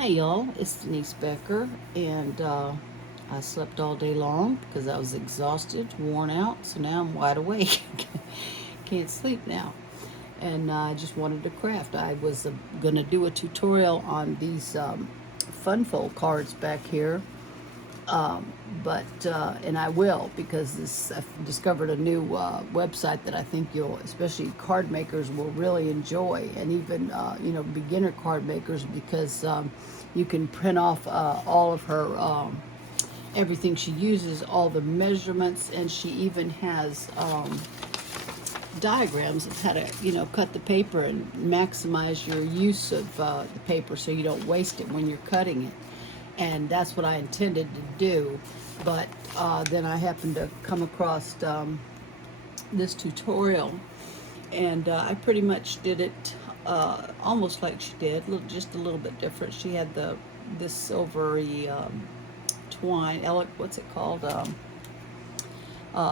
Hi y'all, it's Denise Becker, and I slept all day long because I was exhausted, worn out, so now I'm wide awake. Can't sleep now. And I just wanted to craft. I was going to do a tutorial on these fun fold cards back here, um, and I will, because I've discovered a new website that I think you'll, especially card makers, will really enjoy, and even beginner card makers, because you can print off all of her everything she uses, all the measurements, and she even has diagrams of how to cut the paper and maximize your use of the paper so you don't waste it when you're cutting it. And that's what I intended to do, but then I happened to come across this tutorial, and I pretty much did it almost like she did, just a little bit different. She had this silvery twine, what's it called?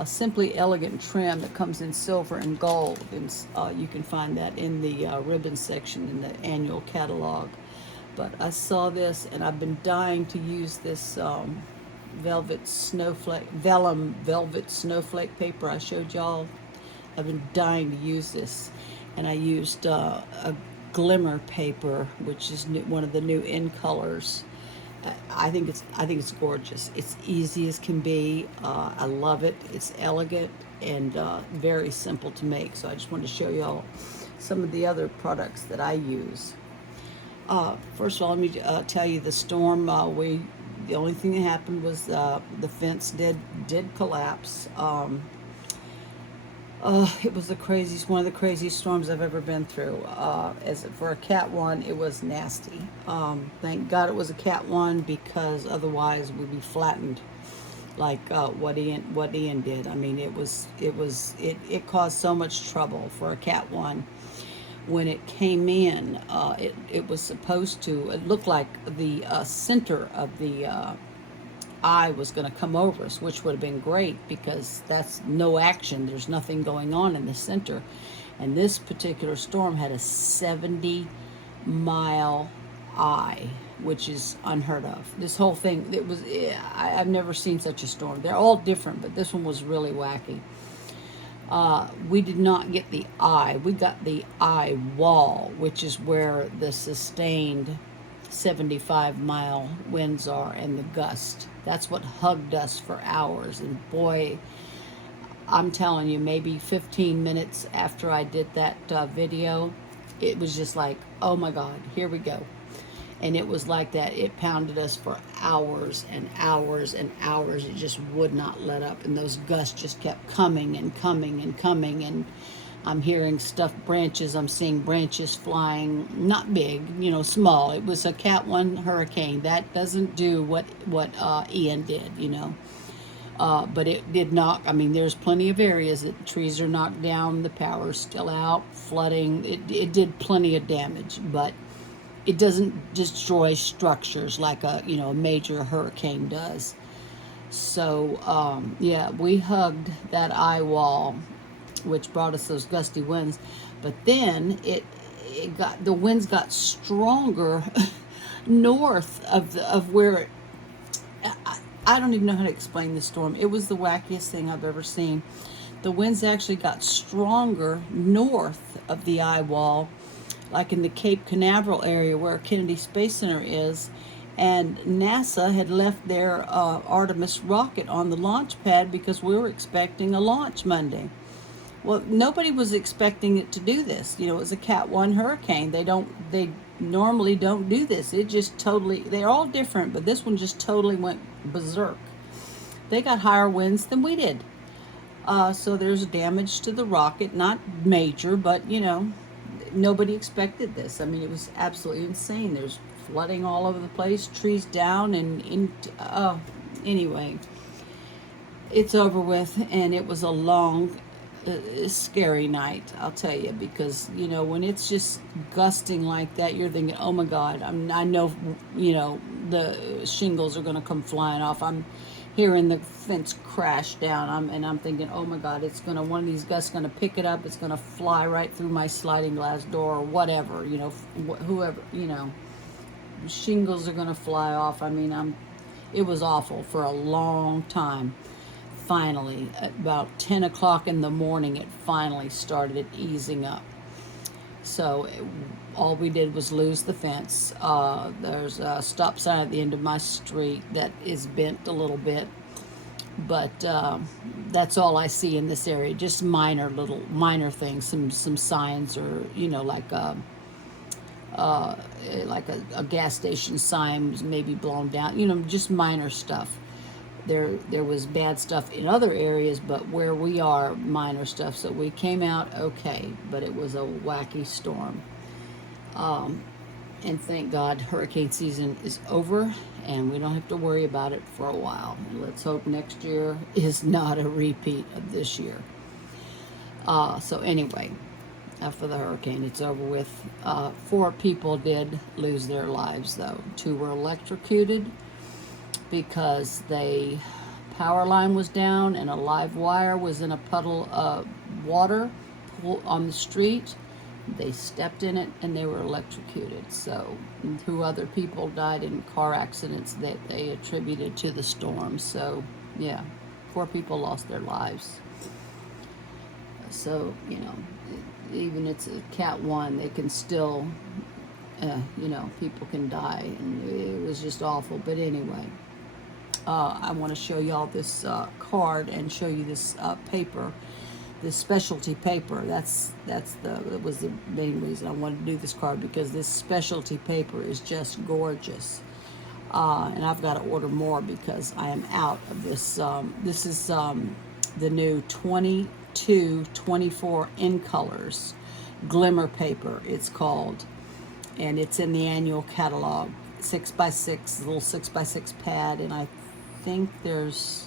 Simply Elegant trim that comes in silver and gold, and you can find that in the ribbon section in the annual catalog. But I saw this, and I've been dying to use this vellum velvet snowflake paper I showed y'all. I've been dying to use this, and I used a Glimmer paper, which is one of the new in colors. I think it's gorgeous. It's easy as can be. I love it. It's elegant and very simple to make. So I just wanted to show y'all some of the other products that I use. First of all, let me tell you the storm. The only thing that happened was the fence did collapse. It was one of the craziest storms I've ever been through. As for a Cat 1, it was nasty. Thank God it was a Cat 1, because otherwise we'd be flattened like what Ian did. I mean, it caused so much trouble for a Cat 1. When it came in, it was supposed to. It looked like the center of the eye was going to come over us, which would have been great, because that's no action. There's nothing going on in the center. And this particular storm had a 70-mile eye, which is unheard of. This whole thing, I've never seen such a storm. They're all different, but this one was really wacky. We did not get the eye. We got the eye wall, which is where the sustained 75-mile winds are, and the gust. That's what hugged us for hours. And boy, I'm telling you, maybe 15 minutes after I did that video, it was just like, oh my God, here we go. And it was like that. It pounded us for hours and hours and hours. It just would not let up. And those gusts just kept coming and coming and coming. And I'm hearing branches. I'm seeing branches flying, not big, small. It was a Cat 1 hurricane. That doesn't do what Ian did, but it did knock. I mean, there's plenty of areas that trees are knocked down, the power's still out, flooding. It did plenty of damage, but it doesn't destroy structures like a major hurricane does. So yeah, we hugged that eye wall, which brought us those gusty winds. But then the winds got stronger north of where I don't even know how to explain the storm. It was the wackiest thing I've ever seen. The winds actually got stronger north of the eye wall, like in the Cape Canaveral area where Kennedy Space Center is. And NASA had left their Artemis rocket on the launch pad because we were expecting a launch Monday. Well, nobody was expecting it to do this. It was a Cat 1 hurricane. They normally don't do this. It just totally, they're all different, but this one just totally went berserk. They got higher winds than we did. So there's damage to the rocket, not major, but nobody expected this. I mean, it was absolutely insane. There's flooding all over the place, trees down, and anyway, it's over with. And it was a long, scary night, I'll tell you, because when it's just gusting like that, you're thinking, oh my God, I know the shingles are going to come flying off. I'm hearing the fence crash down, and I'm thinking, oh my God, one of these gusts going to pick it up, it's going to fly right through my sliding glass door, or whatever, whoever, shingles are gonna fly off. I mean, it was awful for a long time. Finally, at about 10 o'clock in the morning, it finally started easing up. So all we did was lose the fence. There's a stop sign at the end of my street that is bent a little bit, but that's all I see in this area. Just minor things, some signs, or like a gas station sign was maybe blown down. Just minor stuff. There was bad stuff in other areas, but where we are, minor stuff. So we came out okay, but it was a wacky storm. And thank God hurricane season is over and we don't have to worry about it for a while. Let's hope next year is not a repeat of this year. So anyway, after the hurricane, it's over with. 4 people did lose their lives though. 2 were electrocuted because power line was down and a live wire was in a puddle of water on the street. They stepped in it and they were electrocuted. So 2 other people died in car accidents that they attributed to the storm. So yeah, 4 people lost their lives. So even it's a Cat 1, they can still people can die, and it was just awful. But anyway, I want to show y'all this card and show you this paper, this specialty paper. That was the main reason I wanted to do this card, because this specialty paper is just gorgeous. And I've got to order more because I am out of this. This is the new 22-24 in colors Glimmer paper, it's called, and it's in the annual catalog. 6x6, little 6x6 pad, and I think there's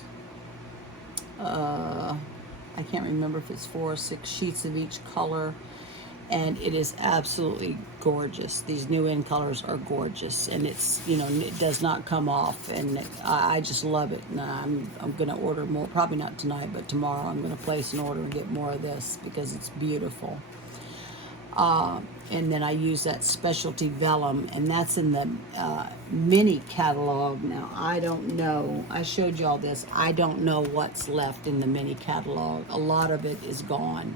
I can't remember if it's 4 or 6 sheets of each color, and it is absolutely gorgeous. These new in colors are gorgeous, and it's it does not come off, and I just love it. And I'm gonna order more, probably not tonight, but tomorrow I'm gonna place an order and get more of this because it's beautiful. And then I use that specialty vellum, and that's in the mini catalog. Now, I don't know, I showed you all this, I don't know what's left in the mini catalog. A lot of it is gone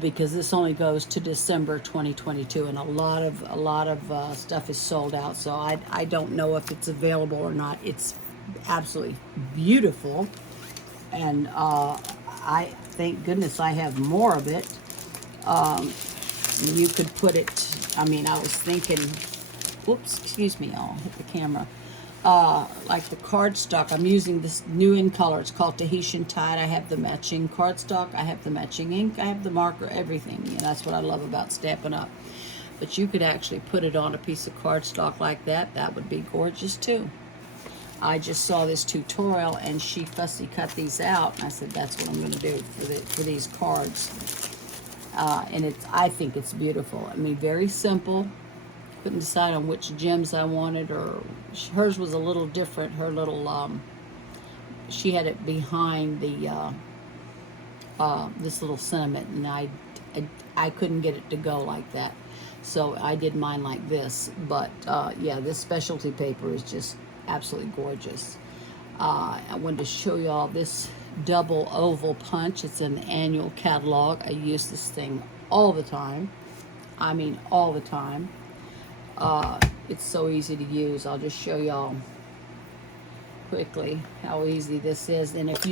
because this only goes to December 2022, and a lot of stuff is sold out, so I don't know if it's available or not. It's absolutely beautiful, and I thank goodness I have more of it. You could put it, I was thinking, whoops, excuse me, I'll hit the camera. Like the cardstock, I'm using this new in color. It's called Tahitian Tide. I have the matching cardstock, I have the matching ink, I have the marker, everything. That's what I love about Stampin' Up. But you could actually put it on a piece of cardstock like that. That would be gorgeous too. I just saw this tutorial and she fussy cut these out, and I said that's what I'm going to do for these cards. And I think it's beautiful. Very simple. Couldn't decide on which gems I wanted, or hers was a little different. Her little, she had it behind the, this little sentiment, and I couldn't get it to go like that. So I did mine like this. But yeah, this specialty paper is just absolutely gorgeous. I wanted to show y'all this double oval punch. It's in the annual catalog. I use this thing all the time. All the time. It's so easy to use. I'll just show y'all quickly how easy this is. And if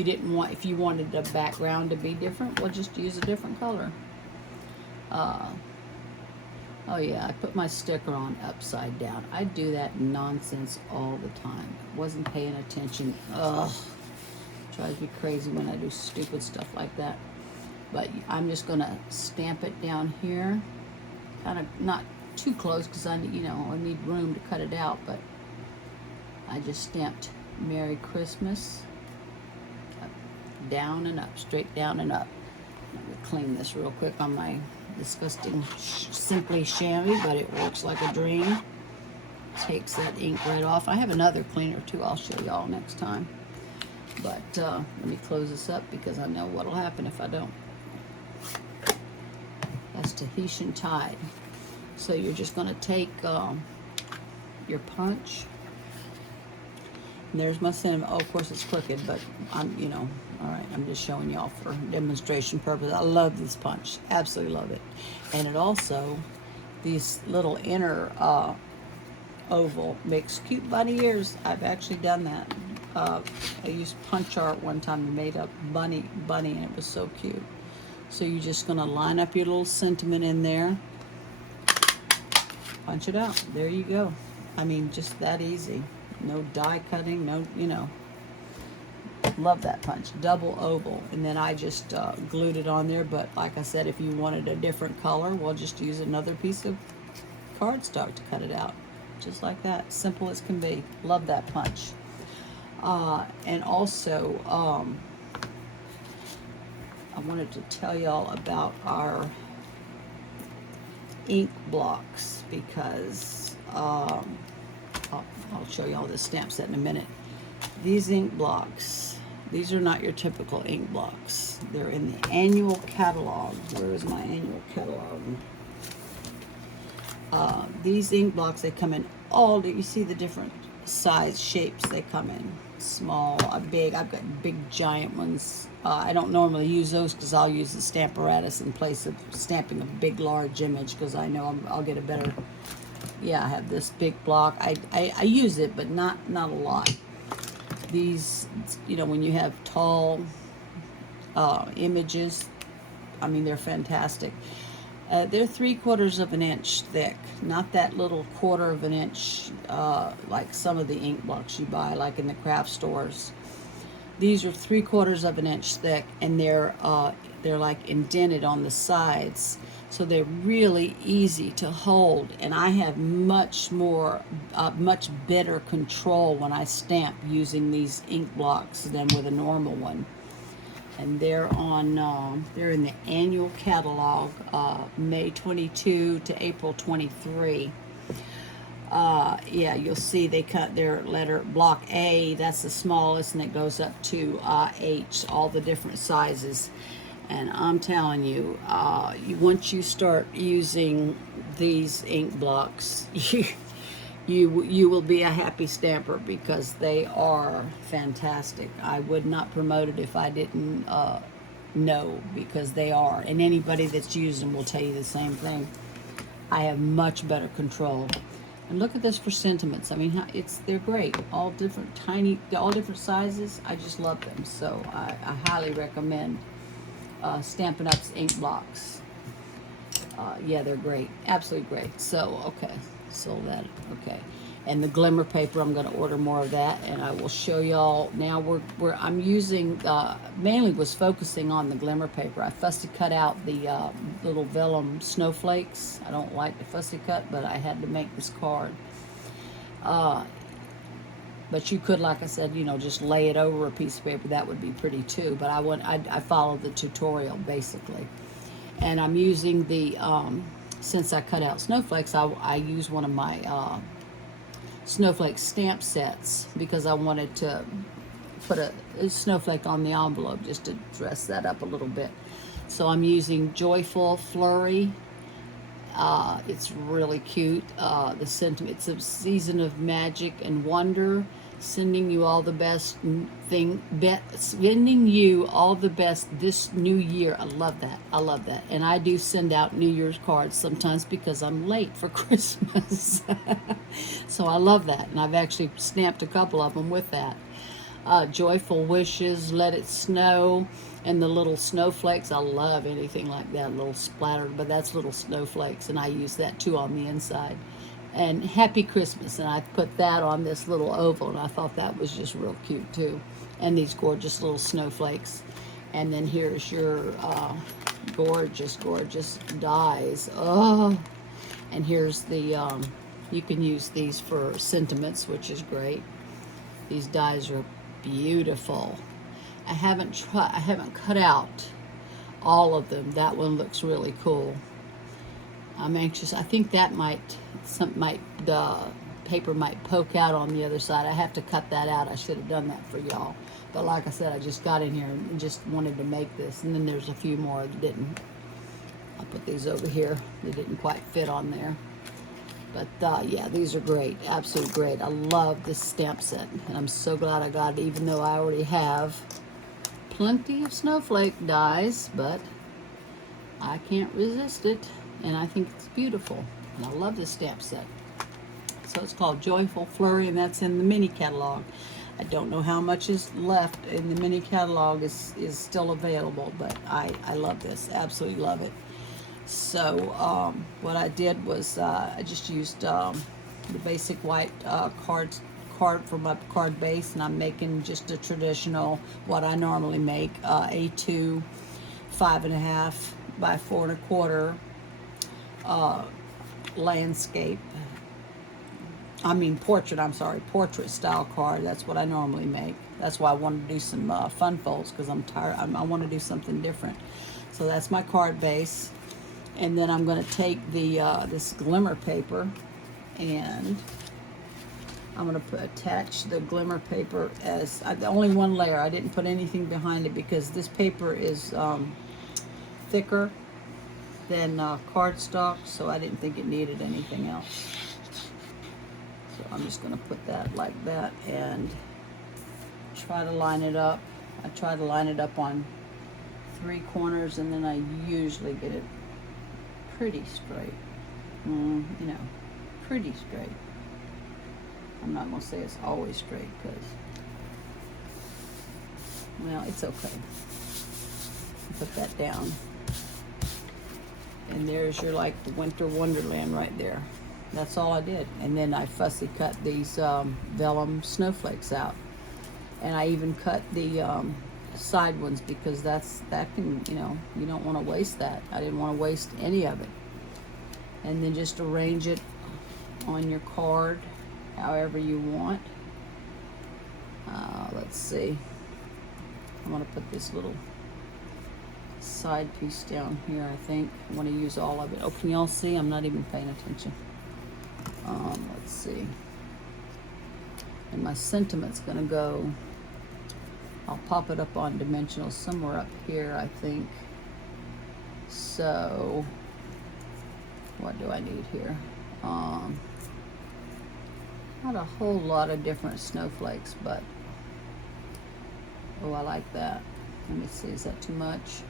you wanted the background to be different, well, just use a different color. Oh yeah, I put my sticker on upside down. I do that nonsense all the time. Wasn't paying attention. Ugh. Drives me crazy when I do stupid stuff like that. But I'm just gonna stamp it down here, kind of not too close because I need room to cut it out. But I just stamped Merry Christmas, up, down and up, straight down and up. Let me clean this real quick on my disgusting Simply Chamois, but it works like a dream. Takes that ink right off. I have another cleaner too. I'll show y'all next time. But let me close this up because I know what'll happen if I don't. That's Tahitian Tide. So you're just going to take your punch. And there's my cinnamon. Oh, of course it's crooked, but I'm, you know, all right, I'm just showing y'all for demonstration purpose. I love this punch. Absolutely love it. And it also, these little inner oval makes cute bunny ears. I've actually done that. I used punch art one time and made a bunny, and it was so cute. So you're just gonna line up your little sentiment in there, punch it out. There you go. I mean, just that easy. No die cutting, no, you know. Love that punch. Double oval. And then I just glued it on there, but like I said, if you wanted a different color, we'll just use another piece of cardstock to cut it out. Just like that. Simple as can be. Love that punch. And also, I wanted to tell y'all about our ink blocks, because I'll show y'all this stamp set in a minute. These ink blocks, these are not your typical ink blocks. They're in the annual catalog. Where is my annual catalog? These ink blocks, they come in all, you see the different size shapes they come in. Small, big. I've got big giant ones. I don't normally use those because I'll use the Stamparatus in place of stamping a big large image, because I know I'll get a better, yeah, I have this big block. I use it, but not a lot. These, you know, when you have tall images, I mean, they're fantastic. They're 3/4 of an inch thick, not that little 1/4 of an inch like some of the ink blocks you buy, like in the craft stores. These are 3/4 of an inch thick, and they're like indented on the sides, so they're really easy to hold. And I have much better control when I stamp using these ink blocks than with a normal one. And they're on, they're in the annual catalog, May 22 to April 23. Yeah, you'll see they cut their letter block A, that's the smallest, and it goes up to H, all the different sizes. And I'm telling you, once you start using these ink blocks, you will be a happy stamper, because they are fantastic. I would not promote it if I didn't know, because they are. And anybody that's used them will tell you the same thing. I have much better control. And look at this for sentiments. I mean, they're great. All different all different sizes. I just love them. So I highly recommend Stampin' Up's ink blocks. Yeah, they're great. Absolutely great. So, okay. Sold that. Okay. And the Glimmer paper, I'm going to order more of that, and I will show y'all. Now I'm using, mainly was focusing on the Glimmer paper. I fussy cut out the little vellum snowflakes. I don't like the fussy cut, but I had to make this card. But you could, like I said, you know, just lay it over a piece of paper. That would be pretty too. But I followed the tutorial basically. And I'm using the, since I cut out snowflakes, I use one of my snowflake stamp sets, because I wanted to put a snowflake on the envelope just to dress that up a little bit. So I'm using Joyful Flurry. It's really cute. The sentiment, it's a season of magic and wonder, sending you all the best sending you all the best this new year. I love that. I love that. And I do send out New Year's cards sometimes because I'm late for Christmas. So I love that. And I've actually stamped a couple of them with that. Joyful Wishes, Let It Snow, and the little snowflakes. I love anything like that, little splattered, but that's little snowflakes, and I use that too on the inside. And Happy Christmas, and I put that on this little oval, and I thought that was just real cute too. And these gorgeous little snowflakes. And then here's your gorgeous dies. Oh, and here's the, you can use these for sentiments, which is great. These dies are beautiful. I haven't cut out all of them. That one looks really cool. I'm anxious. I think that the paper might poke out on the other side. I have to cut that out. I should have done that for y'all. But like I said, I just got in here and just wanted to make this. And then there's a few more that didn't. I'll put these over here. They didn't quite fit on there. But yeah, these are great, absolutely great. I love this stamp set, and I'm so glad I got it, even though I already have plenty of snowflake dies, but I can't resist it, and I think it's beautiful, and I love this stamp set. So it's called Joyful Flurry, and that's in the mini catalog. I don't know how much is left in the mini catalog is still available, but I love this, absolutely love it. So what I did was I just used the basic white card from my card base, and I'm making just a traditional, what I normally make, A2 5.5 by 4.25 landscape. Portrait, I'm sorry, portrait style card. That's what I normally make. That's why I wanted to do some fun folds, because I'm tired. I want to do something different. So that's my card base. And then I'm going to take the this Glimmer paper, and I'm going to attach the Glimmer paper as only one layer. I didn't put anything behind it because this paper is thicker than cardstock, so I didn't think it needed anything else. So I'm just going to put that like that and try to line it up. I try to line it up on 3 corners, and then I usually get it pretty straight. You know, pretty straight. I'm not going to say it's always straight, because, well, it's okay. Put that down. And there's your, like, the winter wonderland right there. That's all I did. And then I fussy cut these vellum snowflakes out. And I even cut the side ones, because that can, you know, you don't want to waste that. I didn't want to waste any of it. And then just arrange it on your card however you want. Let's see. I want to put this little side piece down here. I think I want to use all of it. Oh, can y'all see? I'm not even paying attention. Let's see. And my sentiment's gonna go, I'll pop it up on dimensional somewhere up here, I think. So what do I need here? Not a whole lot of different snowflakes, but oh, I like that. Let me see, is that too much?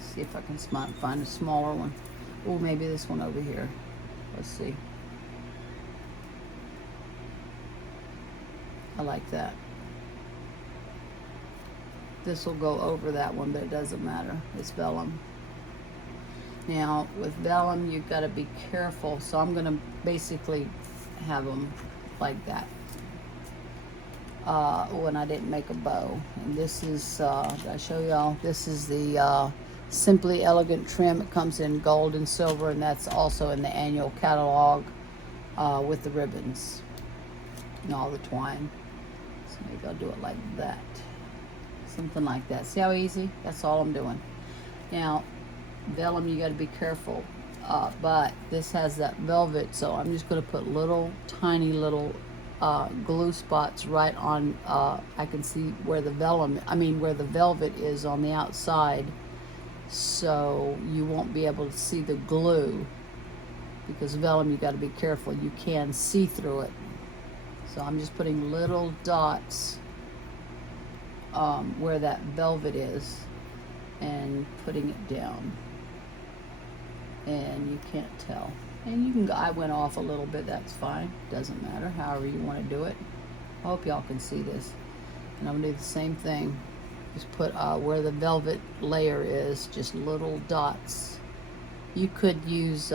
See if I can find a smaller one. Oh, maybe this one over here. Let's see. I like that. This will go over that one, but it doesn't matter. It's vellum. Now, with vellum, you've got to be careful. So I'm going to basically have them like that. Oh, and I didn't make a bow. And this is, did I show y'all? This is the Simply Elegant trim. It comes in gold and silver, and that's also in the annual catalog with the ribbons and all the twine. So maybe I'll do it like that. Something like that. See how easy? That's all I'm doing. Now, vellum, you got to be careful. But this has that velvet, so I'm just going to put little, tiny little glue spots right on, I can see where the where the velvet is on the outside, so you won't be able to see the glue, because vellum, you got to be careful, you can see through it. So I'm just putting little dots where that velvet is and putting it down, and you can't tell. And you can go, I went off a little bit, that's fine. Doesn't matter, however you want to do it. I hope y'all can see this. And I'm going to do the same thing. Just put where the velvet layer is, just little dots. You could use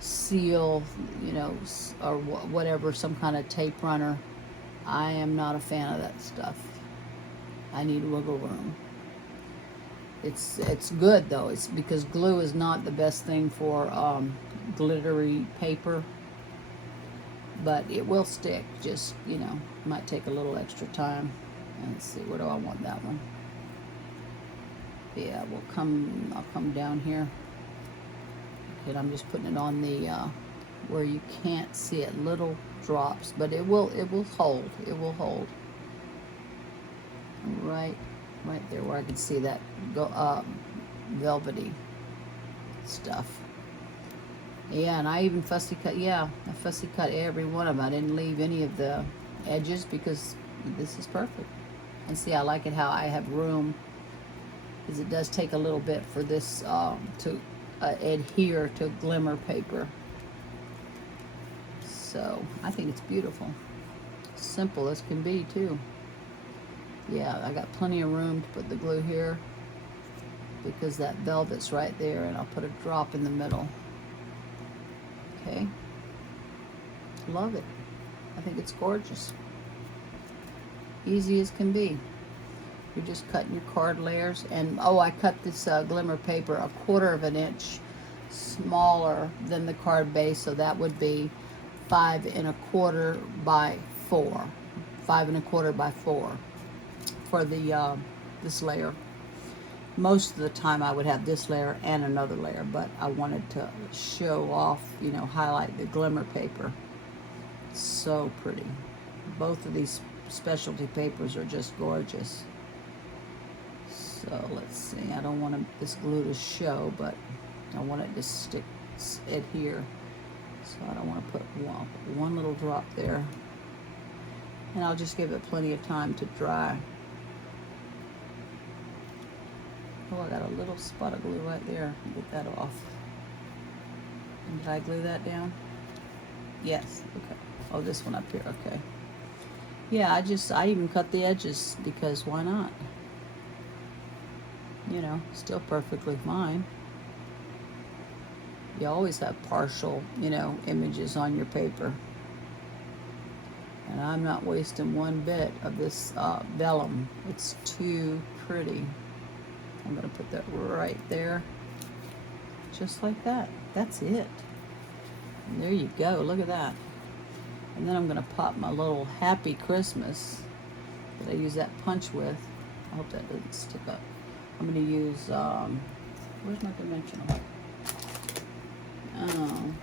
seal, you know, or whatever, some kind of tape runner. I am not a fan of that stuff. I need wiggle room. It's good though. It's because glue is not the best thing for glittery paper, but it will stick. Just, you know, might take a little extra time. Let's see, where do I want that one? Yeah, I'll come down here. Okay, I'm just putting it on the where you can't see it, little drops, but it will hold. It will hold. Right there where I can see that go velvety. stuff. Yeah, and I even fussy cut, yeah, I fussy cut every one of them. I didn't leave any of the edges because this is perfect. And see, I like it how I have room, because it does take a little bit for this to adhere to Glimmer paper. So I think it's beautiful. Simple as can be too. Yeah, I got plenty of room to put the glue here because that velvet's right there, and I'll put a drop in the middle. Okay. Love it. I think it's gorgeous. Easy as can be. You're just cutting your card layers. And oh, I cut this Glimmer paper 1/4 of an inch smaller than the card base, so that would be 5 1/4 by 4. 5 1/4 by 4 for the this layer. Most of the time I would have this layer and another layer, but I wanted to show off, you know, highlight the Glimmer paper. So pretty. Both of these specialty papers are just gorgeous. So let's see, I don't want this glue to show, but I want it to stick, adhere. So I don't want to put one little drop there. And I'll just give it plenty of time to dry. Oh, I got a little spot of glue right there. Get that off. And did I glue that down? Yes. Okay. Oh, this one up here. Okay. Yeah, I even cut the edges because why not? You know, still perfectly fine. You always have partial, you know, images on your paper. And I'm not wasting one bit of this vellum. It's too pretty. I'm going to put that right there, just like that. That's it. And there you go. Look at that. And then I'm going to pop my little Happy Christmas that I use that punch with. I hope that doesn't stick up. I'm going to use, where's my dimensional? Oh.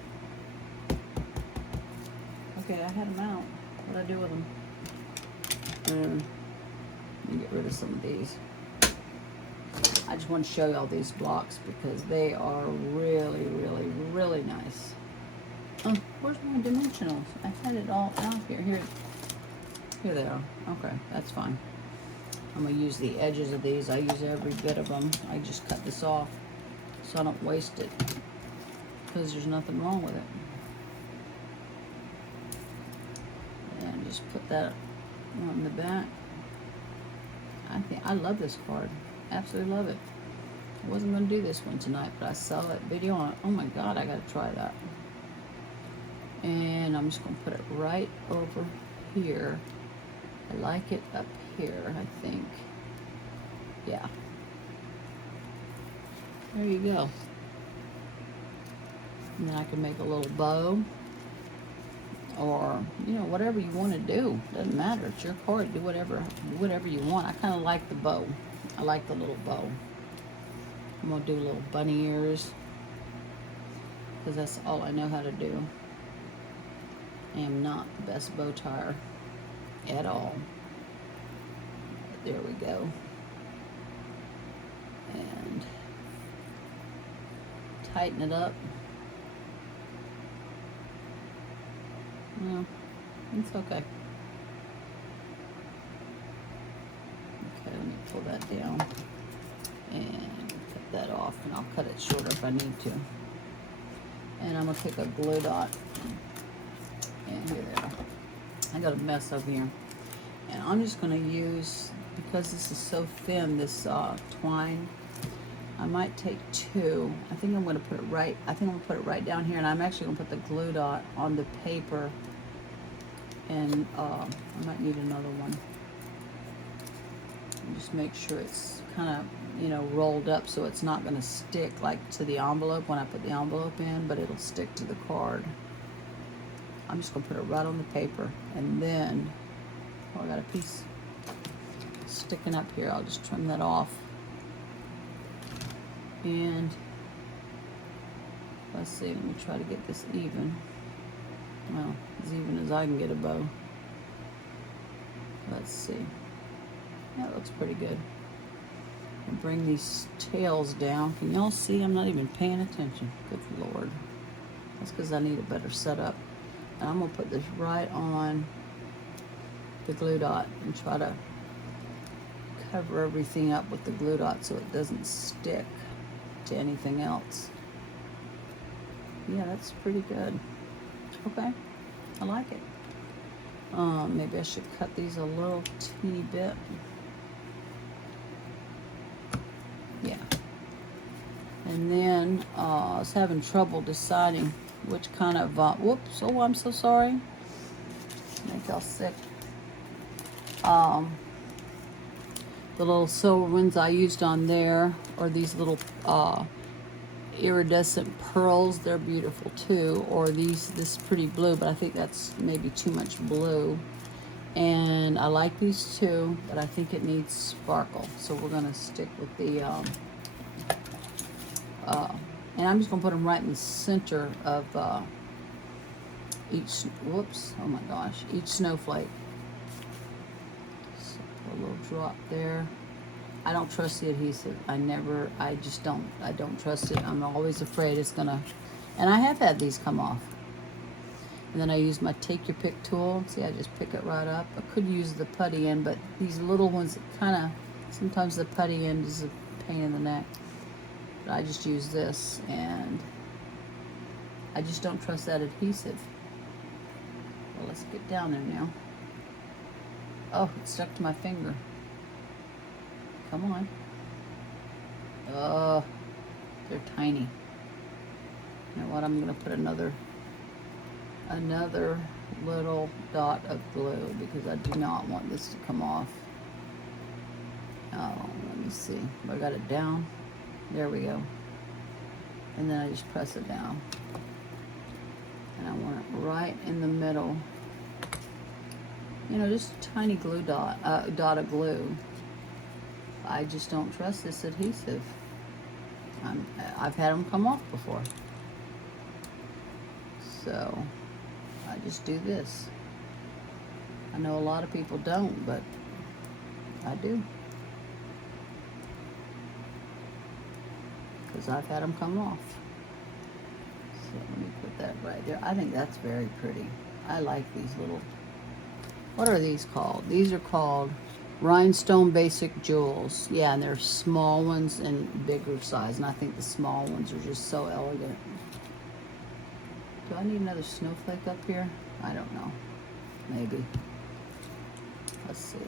Okay, I had them out. What did I do with them? Let me get rid of some of these. I just want to show you all these blocks because they are really, really, really nice. Oh, where's my dimensionals? I had it all out here. Here they are. Okay, that's fine. I'm going to use the edges of these. I use every bit of them. I just cut this off so I don't waste it because there's nothing wrong with it. And just put that on the back. I love this card. Absolutely love it. I wasn't going to do this one tonight, but I saw that video on it. Oh my God, I got to try that. And I'm just going to put it right over here. I like it up here, I think. Yeah. There you go. And then I can make a little bow. Or, you know, whatever you want to do. Doesn't matter. It's your card. Do whatever you want. I kind of like the bow. I like the little bow. I'm going to do little bunny ears because that's all I know how to do. I am not the best bow tire at all. But there we go. And tighten it up. No, it's okay. Okay, let me pull that down and cut that off, and I'll cut it shorter if I need to. And I'm gonna take a glue dot, and here they are. I got a mess over here, and I'm just gonna use, because this is so thin, this twine. I might take 2. I think I'm gonna put it right. I think I'm gonna put it right down here, and I'm actually gonna put the glue dot on the paper. And I might need another one. And just make sure it's kind of, you know, rolled up so it's not going to stick like to the envelope when I put the envelope in, but it'll stick to the card. I'm just going to put it right on the paper, and then, oh, I got a piece sticking up here. I'll just trim that off. And let's see, let me try to get this even. Well, as even as I can get a bow. Let's see. That looks pretty good. And bring these tails down. Can y'all see? I'm not even paying attention. Good Lord. That's because I need a better setup. And I'm going to put this right on the glue dot and try to cover everything up with the glue dot so it doesn't stick to anything else. Yeah, that's pretty good. Okay, I like it. Maybe I should cut these a little teeny bit. Yeah. And then I was having trouble deciding which kind of, whoops, oh, I'm so sorry. Make y'all sick. The little silver ones I used on there are these little iridescent pearls. They're beautiful too. Or this pretty blue, but I think that's maybe too much blue. And I like these two, but I think it needs sparkle. So we're gonna stick with the, and I'm just gonna put them right in the center of each, whoops, oh my gosh, each snowflake. So put a little drop there. I don't trust the adhesive. I don't trust it. I'm always afraid it's gonna, and I have had these come off. And then I use my take your pick tool. See, I just pick it right up. I could use the putty end, but these little ones kind of, sometimes the putty end is a pain in the neck. But I just use this, and I just don't trust that adhesive. Well, let's get down there now. Oh, it stuck to my finger. Come on. Oh, they're tiny. You know what? I'm gonna put another little dot of glue because I do not want this to come off. Oh, let me see. I got it down. There we go. And then I just press it down. And I want it right in the middle. You know, just a tiny glue dot, dot of glue. I just don't trust this adhesive. I've had them come off before. So I just do this. I know a lot of people don't, but I do. Because I've had them come off. So let me put that right there. I think that's very pretty. I like these little, what are these called? These are called rhinestone basic jewels. Yeah, and they're small ones and bigger size. And I think the small ones are just so elegant. Do I need another snowflake up here? I don't know. Maybe. Let's see.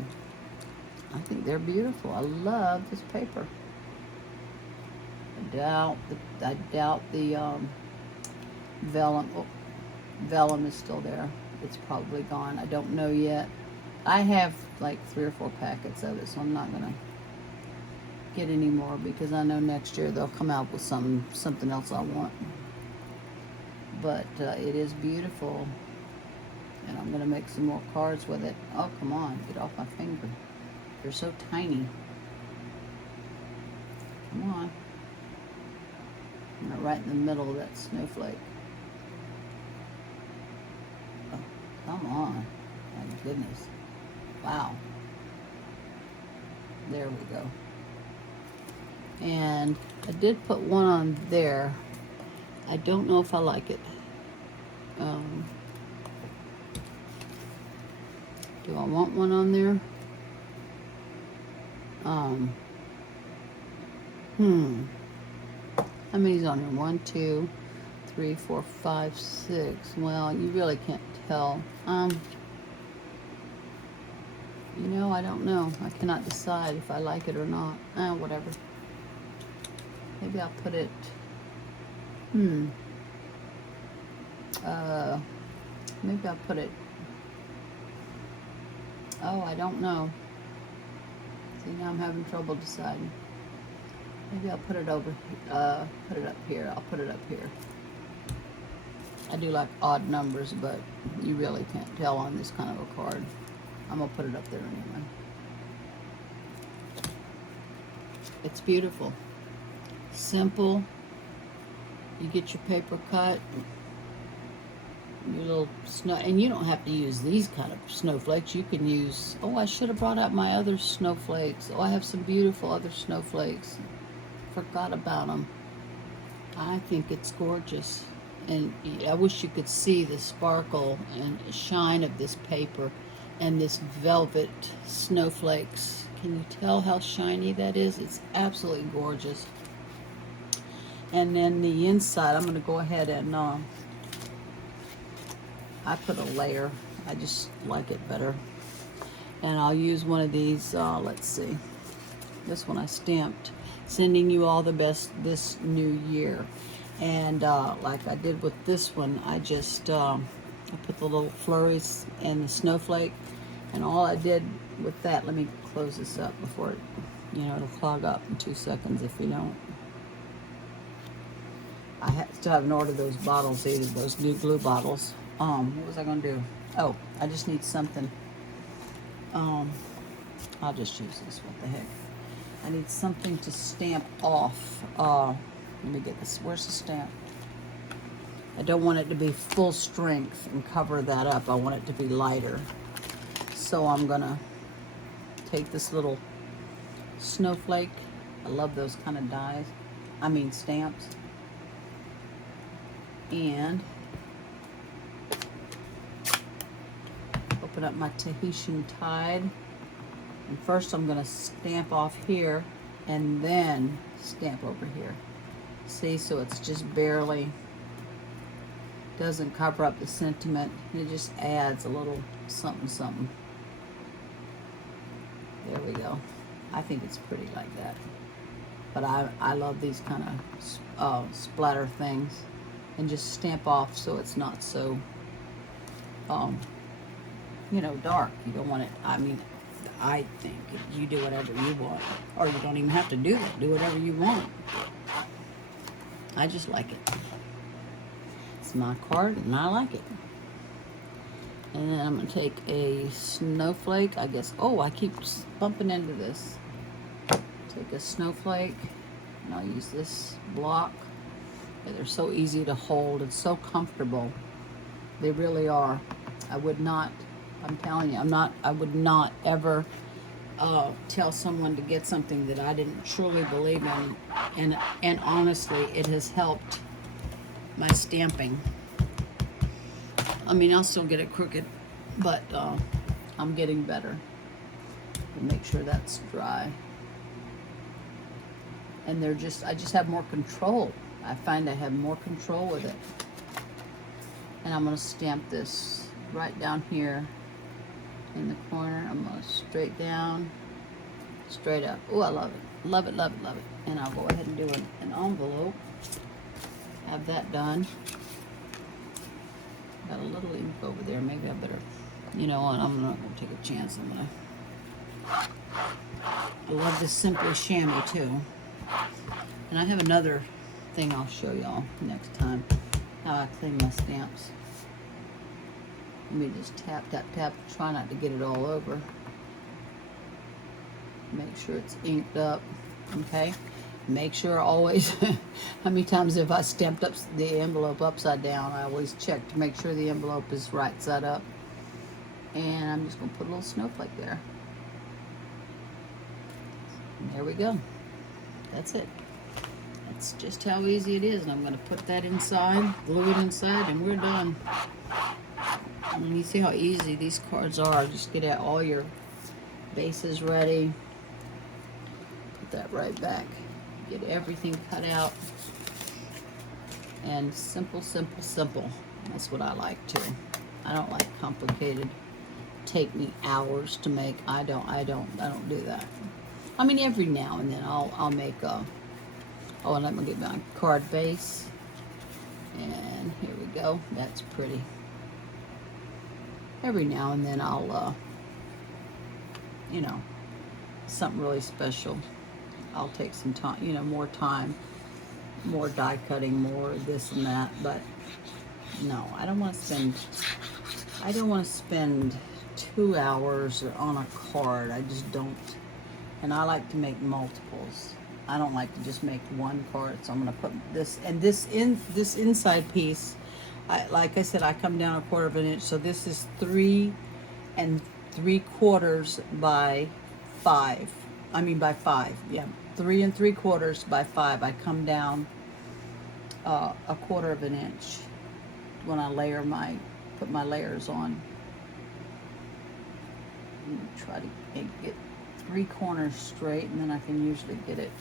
I think they're beautiful. I love this paper. I doubt the vellum. Oh, vellum is still there. It's probably gone. I don't know yet. I have like 3 or 4 packets of it, so I'm not gonna get any more because I know next year they'll come out with something else I want. But it is beautiful, and I'm gonna make some more cards with it. Oh, come on, get off my finger. They're so tiny. Come on. I'm right in the middle of that snowflake. Oh, come on. My goodness. Wow. There we go. And I did put one on there. I don't know if I like it. Do I want one on there? How many's on here? 1, 2, 3, 4, 5, 6. Well, you really can't tell. You know, I don't know. I cannot decide if I like it or not. Whatever. Maybe I'll put it. Maybe I'll put it. Oh, I don't know. See, now I'm having trouble deciding. Maybe I'll put it over, put it up here. I'll put it up here. I do like odd numbers, but you really can't tell on this kind of a card. I'm gonna put it up there anyway. It's beautiful. Simple. You get your paper cut. Your little snow, and you don't have to use these kind of snowflakes. You can use, oh, I should have brought out my other snowflakes. Oh, I have some beautiful other snowflakes. Forgot about them. I think it's gorgeous. And I wish you could see the sparkle and shine of this paper and this velvet snowflakes. Can you tell how shiny that is? It's absolutely gorgeous. And then the inside, I'm going to go ahead and I put a layer. I just like it better. And I'll use one of these, let's see. This one I stamped. Sending you all the best this new year. And like I did with this one, I just I put the little flurries and the snowflake. And all I did with that, let me close this up before it, it'll clog up in 2 seconds if you don't. I still haven't ordered those bottles either, those new glue bottles. What was I gonna do? Oh, I just need something. I'll just use this, what the heck. I need something to stamp off. Let me get this, where's the stamp? I don't want it to be full strength and cover that up. I want it to be lighter. So I'm gonna take this little snowflake. I love those kind of dies. I mean stamps. And open up my Tahitian Tide. And first I'm gonna stamp off here and then stamp over here. See, so it's just barely, doesn't cover up the sentiment. It just adds a little something, something. There we go. I think it's pretty like that. But I love these kind of splatter things. And just stamp off so it's not so, dark. You don't want it, I mean, I think you do whatever you want. Or you don't even have to do that. Do whatever you want. I just like it. It's my card and I like it. And then I'm going to take a snowflake, I guess. Oh, I keep bumping into this. Take a snowflake and I'll use this block. They're so easy to hold and so comfortable. They really are. I would not, I'm telling you, I would not ever tell someone to get something that I didn't truly believe in. And honestly, it has helped my stamping. I mean, I'll still get it crooked, but I'm getting better. Make sure that's dry. And I just have more control. I find I have more control with it. And I'm going to stamp this right down here in the corner. I'm going to straight down, straight up. Oh, I love it. Love it, love it, love it. And I'll go ahead and do an envelope. Have that done. Got a little ink over there. Maybe I better, you know what, I'm not going to take a chance. I love this Simply Chamois too. And I have another thing I'll show y'all next time, how I clean my stamps. Let me just tap, tap, tap. Try not to get it all over. Make sure it's inked up, okay? Make sure always, how many times have I stamped up the envelope upside down? I always check to make sure the envelope is right side up. And I'm just gonna put a little snowflake there. And there we go. That's it. That's just how easy it is. And I'm gonna put that inside, glue it inside, and we're done. And you see how easy these cards are. Just get out all your bases ready. Put that right back. Get everything cut out. And simple, simple, simple. That's what I like too. I don't like complicated. Take me hours to make. I don't do that. I mean, every now and then I'll make a. Oh, and let me get my card base. And here we go. That's pretty. Every now and then I'll, something really special. I'll take some time, more time, more die cutting, more this and that. But no, I don't want to spend 2 hours on a card. I just don't. And I like to make multiples. I don't like to just make one card. So I'm going to put this, and this inside piece like I said, I come down a 1/4 of an inch, so this is 3 3/4 by 5. I mean by 5, yeah. 3 3/4 by 5. I come down a 1/4 of an inch when I put my layers on. Try to get 3 corners straight, and then I can usually get it.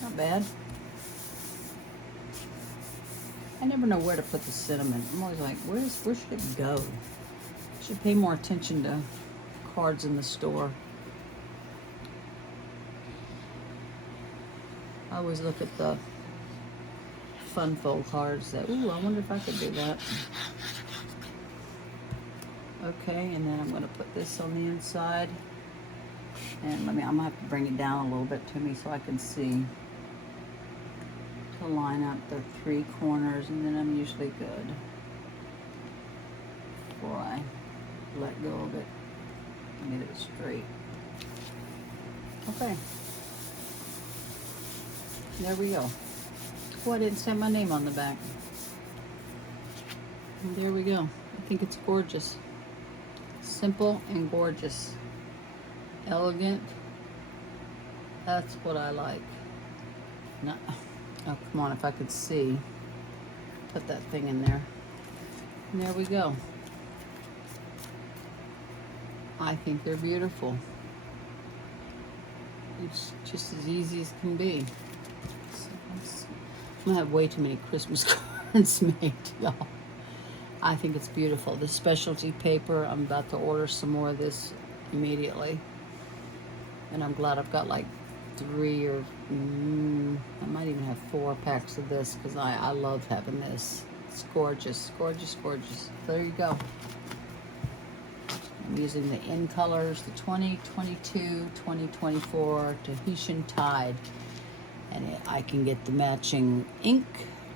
Not bad. I never know where to put the cinnamon. I'm always like, where should it go? I should pay more attention to cards in the store. I always look at the fun fold cards that, ooh, I wonder if I could do that. Okay, and then I'm going to put this on the inside. And I'm going to have to bring it down a little bit to me so I can see. To line up the 3 corners, and then I'm usually good before I let go of it and get it straight. Okay. There we go. Oh, I didn't stamp my name on the back. And there we go. I think it's gorgeous. Simple and gorgeous. Elegant. That's what I like. No. Oh, come on, if I could see. Put that thing in there. And there we go. I think they're beautiful. It's just as easy as can be. So I'm gonna have way too many Christmas cards made, y'all. I think it's beautiful. This specialty paper, I'm about to order some more of this immediately. And I'm glad I've got like 3 or I might even have 4 packs of this, because I love having this. It's gorgeous, gorgeous, gorgeous. There you go. I'm using the in colors, the 2022, 2024 Tahitian Tide, and I can get the matching ink,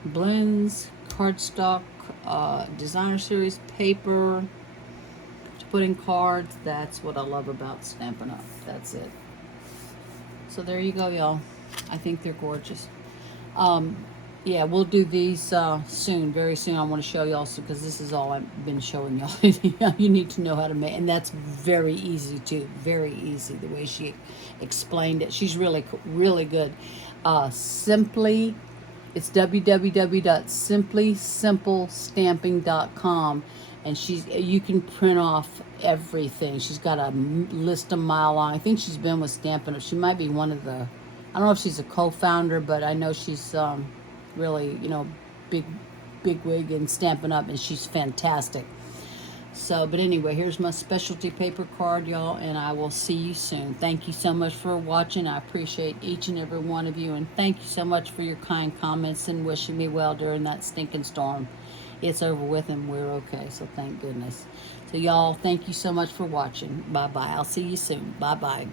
blends, cardstock, designer series paper to put in cards. That's what I love about Stampin' Up. That's it. So there you go, y'all. I think they're gorgeous. Yeah, we'll do these soon, very soon. I want to show y'all, because this is all I've been showing y'all. You need to know how to make, and that's very easy too. Very easy, the way she explained it. She's really, really good. Simply, it's www.simplysimplestamping.com, and you can print off everything. She's got a list a mile long. I think she's been with Stampin' Up. She might be one of the, I don't know if she's a co-founder, but I know she's really, big wig in Stampin' Up, and she's fantastic. So, but anyway, here's my specialty paper card, y'all, and I will see you soon. Thank you so much for watching. I appreciate each and every one of you, and thank you so much for your kind comments and wishing me well during that stinking storm. It's over with and we're okay, so thank goodness. So y'all, thank you so much for watching. Bye-bye. I'll see you soon. Bye-bye.